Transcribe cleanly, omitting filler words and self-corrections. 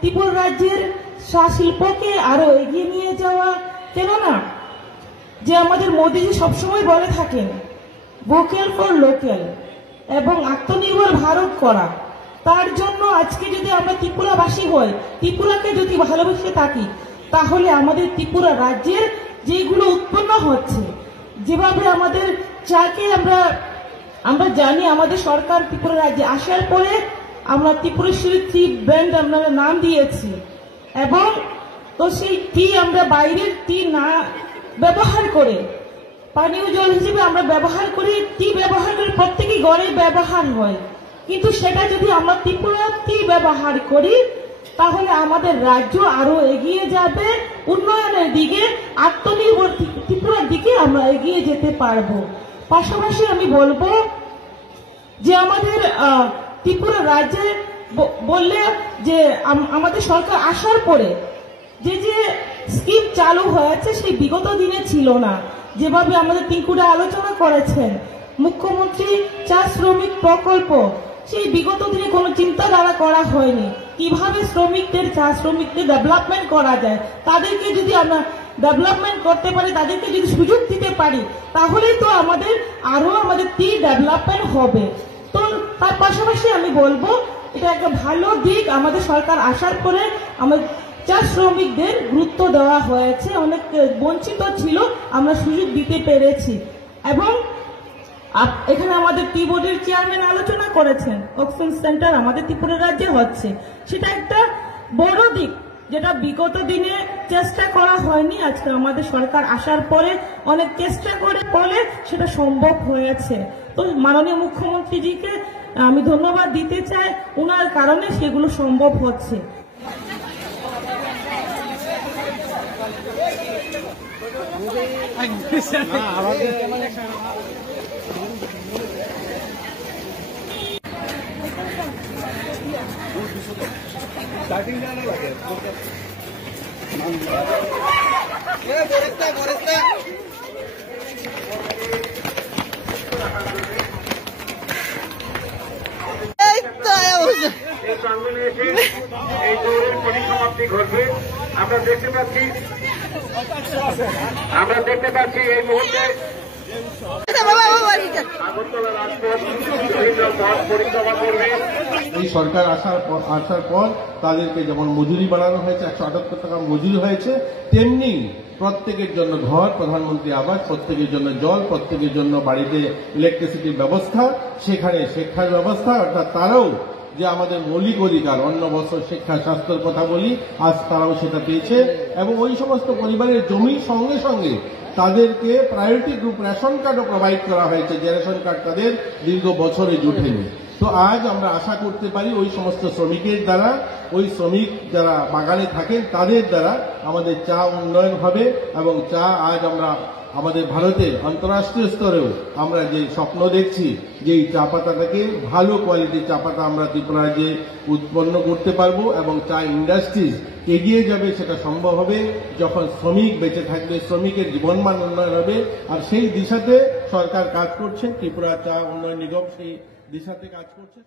ত্রিপুরা রাজ্যের চা শিল্পকে আরো এগিয়ে নিয়ে যাওয়া। কেননা যে আমাদের মোদীজি সবসময় বলে থাকেন ভোকাল ফর লোকাল এবং আত্মনির্ভর ভারত করা, তার জন্য আজকে যদি আমরা ত্রিপুরাবাসী হই, ত্রিপুরাকে যদি ভালোবেসে থাকি, তাহলে আমাদের ত্রিপুরা রাজ্যের যেগুলো উৎপন্ন হচ্ছে, যেভাবে আমাদের চাকে আমরা জানি আমাদের সরকার ত্রিপুরা রাজ্যে আসার পরে আমরা ত্রিপুরেশ্বরী টি ব্র্যান্ড আমরা নাম দিয়েছি, এবং তো সেই টি আমরা বাইরের টি না ব্যবহার করে পানীয় জল হিসেবে আমরা ব্যবহার করি, টি ব্যবহার করে প্রত্যেকই ঘরে ব্যবহার হয়, কিন্তু সেটা যদি আমরা ত্রিপুরা টি ব্যবহার করি তাহলে আমাদের রাজ্য আরো এগিয়ে যাবে, উন্নয়নের দিকে, আত্মনির্ভর ত্রিপুরার দিকে আমরা এগিয়ে যেতে পারবো। পাশাপাশি আমি বলবো যে আমাদের ত্রিপুরা রাজ্যে বললে যে আমাদের সরকার আসার পরে যে যে স্কিম চালু হয়েছে সেই বিগত দিনে ছিল না, যেভাবে আমাদের তিনকুড়া আলোচনা করেছেন মুখ্যমন্ত্রী চা শ্রমিক প্রকল্প, সেই বিগত দিনে কোনো চিন্তাধারা করা হয়নি কিভাবে চা শ্রমিকদের ডেভেলপমেন্ট করা যায়। তাদেরকে যদি আমরা ডেভেলপমেন্ট করতে পারি, তাদেরকে যদি সুযোগ দিতে পারি, তাহলেই তো আমাদের টি ডেভেলপমেন্ট হবে। তো তার পাশাপাশি আমি বলবো এটা একটা ভালো দিক, আমাদের সরকার আসার পরে আমাদের চা শ্রমিকদের গুরুত্ব দেওয়া হয়েছে, অনেক বঞ্চিত ছিল, আমরা সুযোগ দিতে পেরেছি। এবং এখানে আমাদের টি বোর্ডের চেয়ারম্যান আলোচনা করেছেন অক্সিজেন সেন্টার আমাদের ত্রিপুরা রাজ্যে হচ্ছে, সেটা একটা বড় দিক যেটা বিগত দিনে চেষ্টা করা হয়নি। আজকে আমাদের সরকার আসার পরে অনেক চেষ্টা করে পরে সেটা সম্ভব হয়েছে। তো মাননীয় মুখ্যমন্ত্রীজিকে আমি ধন্যবাদ দিতে চাই, ওনার কারণে সেগুলো সম্ভব হচ্ছে। এই দৌড়ের পরিসমাপ্তি ঘটবে। আমরা দেখতে পাচ্ছি এই মুহূর্তে আগরতলা রাজপথ বিভিন্ন পথ পরিক্রমা করবে। এই সরকার আসার পর তাদেরকে যেমন মজুরি বাড়ানো হয়েছে, 178 টাকা মজুরি হয়েছে, তেমনি প্রত্যেকের জন্য ঘর, প্রধানমন্ত্রী আবাস, প্রত্যেকের জন্য জল, প্রত্যেকের জন্য বাড়িতে ইলেকট্রিসিটির ব্যবস্থা, সেখানে শিক্ষার ব্যবস্থা, অর্থাৎ তারাও যে আমাদের মৌলিক অধিকার অন্ন বস্ত্র শিক্ষা স্বাস্থ্যের কথা বলি, আজ তারাও সেটা পেয়েছে। এবং ওই সমস্ত পরিবারের জমির সঙ্গে সঙ্গে তাদেরকে প্রায়োরিটি গ্রুপ রেশন কার্ডও প্রোভাইড করা হয়েছে, যে রেশন কার্ড তাদের দীর্ঘ বছরে জুটেনি। তো আজ আমরা আশা করতে পারি ওই সমস্ত শ্রমিকের দ্বারা, ওই শ্রমিক যারা বাগানে থাকেন তাদের দ্বারা আমাদের চা উন্নয়ন হবে, এবং চা আজ আমরা আমাদের ভারতের আন্তঃরাষ্ট্রীয় স্তরেও আমরা যে স্বপ্ন দেখছি যে এই চা পাতাটাকে ভালো কোয়ালিটির চা পাতা আমরা ত্রিপুরা রাজ্যে উৎপন্ন করতে পারবো, এবং চা ইন্ডাস্ট্রিজ এগিয়ে যাবে, সেটা সম্ভব হবে যখন শ্রমিক বেঁচে থাকবে, শ্রমিকের জীবনমান উন্নয়ন হবে। আর সেই দিশাতে সরকার কাজ করছে, ত্রিপুরা চা উন্নয়ন নিগম সেই দিশাতে কাজ করছে।